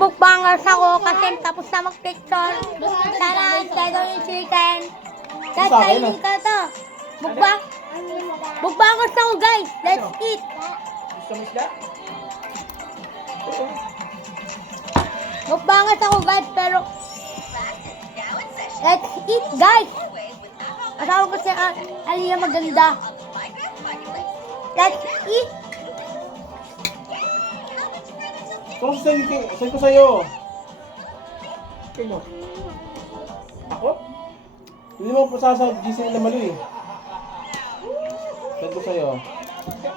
Magbukbangers ako kasi tapos na mag-picture. Tara, tayo yung chicken. Guys, kainin ka to. Mukbangers ako guys. Let's eat. Gusto mo isda? Mukbangers ako guys, pero let's eat guys. Asawa ko si Aliyah maganda. Let's eat. Kung send ko sa'yo. Sino? Ako? Hindi mo pa sa GC nila mali eh. Send ko sa'yo.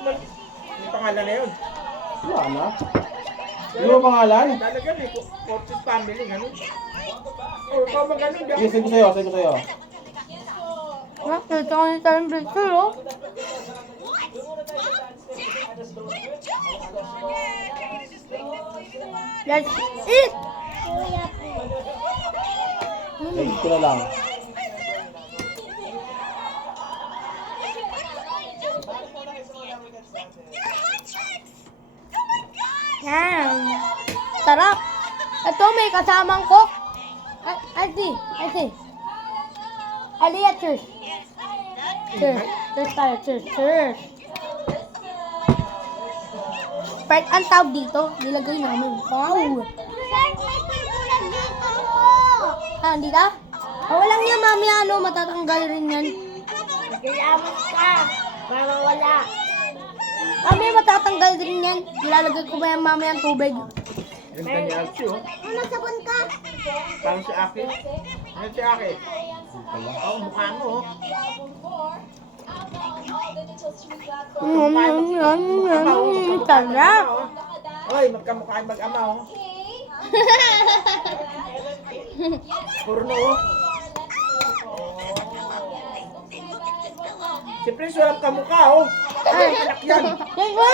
May pangalan na yun. Wala na. Hindi mo pangalan? Talaga may Fortis family, ganun. O, ikaw ba ganun? Sige, send ko sa'yo. Nakita ko yung tayong picture oh. Let's eat. Edit ko na lang. Yan. Sarap. Ito may kasamang cook. I see. Aliyah, cheers. Cheers tayo. Cheers. Sprite ang tawag dito. Nilagay namin. Wow. Hindi ka? Walang yan, mami. Matatanggal rin yan. Nagkayamot ka. Para wala. Mami, matatanggal din yan. Nilalagay ko ba yan, mami, ang tubig? Yung kanya Archie, oh. Nasabon ka. Parang si Aki. Ano si Aki? Oo, mukha mo, oh. Sarap. Oy, magkamukha yung mag-ama, oh. Purno, oh. Si Prince walang kamukha, oh. Ay, anak yan. Yan ba?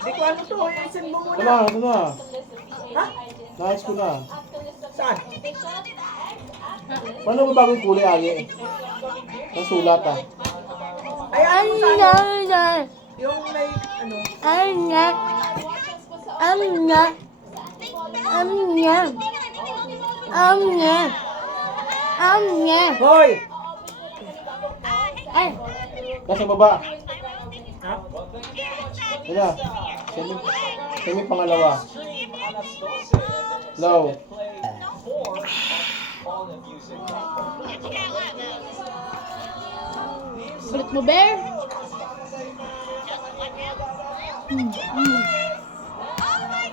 Hindi ko ano to, isin mo muna. Ito na. Ha? Nais ko na. Saan? Paano ba bagong kulay, Agi? Ang sulat ah. Ay, ano sa ano? Anya. Yung may, ano? Anya. Anya. Anya. Anya. Anya. Hoy! Ay. Nasa baba. Ha? Kaya, semi pangalawa. Low. Kulit mo, bear?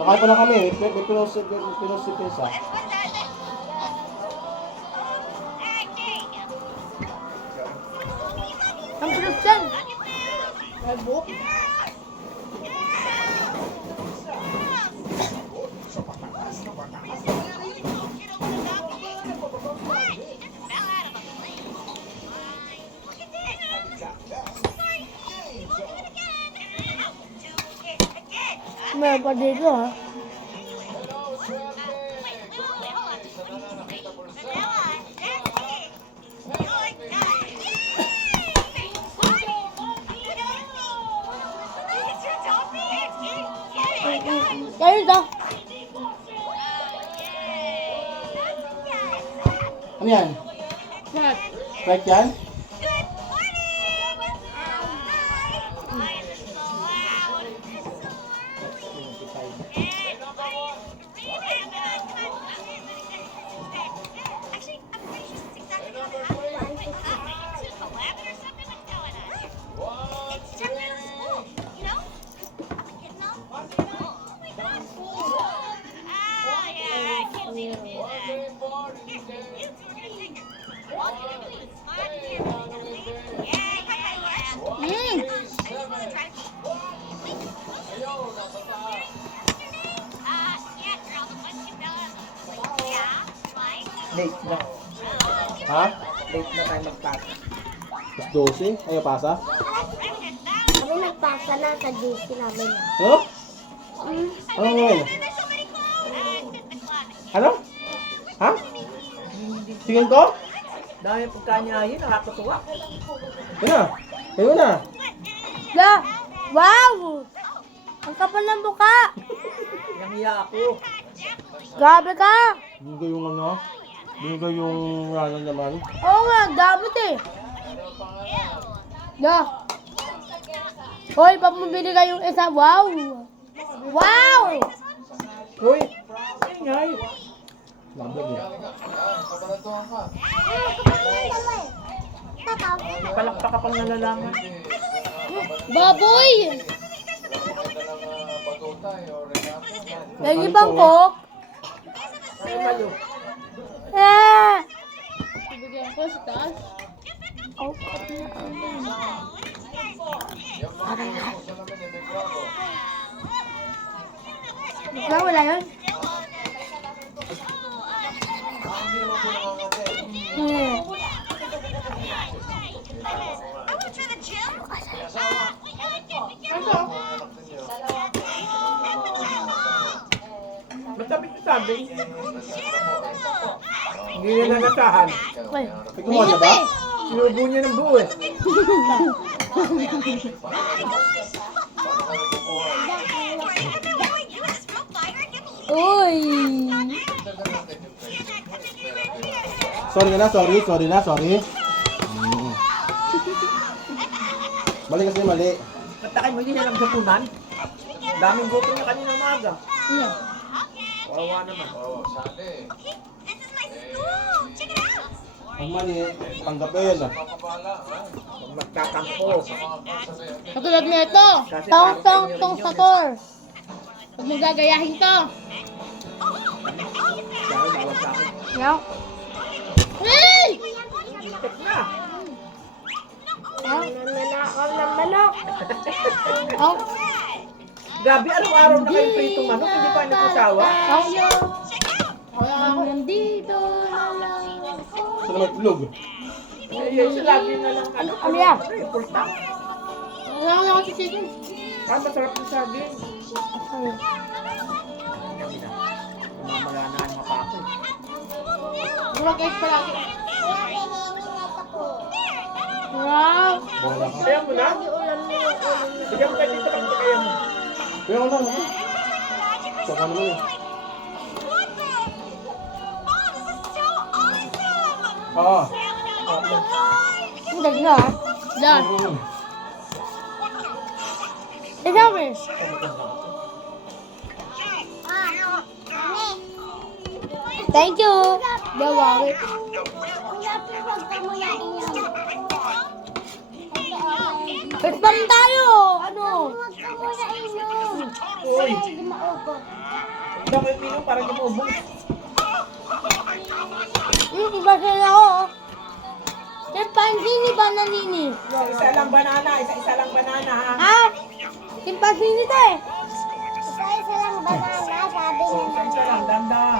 Nakain pa na kami. May pinosipin sa. Ang sarap yan. Meron pa dito ha. Kaya ito. Ano yan? What? Right yan? Late na. Ha? Late na tayo magpasa. Mas 12? Ayaw pasa? Kami nagpasa na sa GC namin. Ano? Ano ngayon? Ano? Ha? Tingin ko? Dahil pagkanyahin, nakakatuwa. Ayun na. Ayun na. La! Wow! Ang kapal ng mukha! Nanghiya ako. Grabe ka! Hindi yung ano. Hindi yung ano naman. Oo nga, gamit eh. La! Hoy, pag mabili kayong isa, wow! Wow! Uy! Ingay! Lambag eh. Palakpak ka pang nalalangan. Baboy! May ibang coke? Ay, malo. Eh! Bigyan ko sa taas. Oh, wala yun? Hmm. Matapit na sabi. Hindi na nanasahan. Uy, Ay, kumuha na ba? Sinubo niya ng buo eh. Uy! Sorry na, sorry. Sorry na, sorry. Mali kasi mali. Matakay mo, hindi na lang sapunan. Daming gutom niya kanina umaga. Wawa naman. Ang mali, tanggapin. Magtatampo. Katulad nito. Kasi Tong, parang tong, senior tong yun sa eh. tor. Huwag mong gagayahin to. Dahil bawal sa akin. Yaw. Hey! Tek na. Nananakaw ng manok. Oh, Grabe, araw-araw na kayong pritong manok. Hindi pa nagsasawa. oh. Kaya ako nandito. Saan naman itlog? Isa lagi na lang ano. Ano yan? Porta. Wala ko na kasi chicken. Masarap yung saging. Mamaya na ang mapako. Mura guys palagi. Wow! Wala ka. Kaya mo na? Bigyan mo kayo dito kami kaya mo. Kaya ko lang. Saka naman eh. Ah. Ang ganda ah. Dan. Ikaw eh. Thank you. Bawawi. Pitpan tayo. Ano? Uy! Bakit minum parang di mo ubos? Iba sila ako. Chimpanzee ni bananini. Isa lang banana, isa lang banana ha. Ha? Chimpanzee nito eh. Isa lang banana, sabi Oh, niya. isa lang, dandan.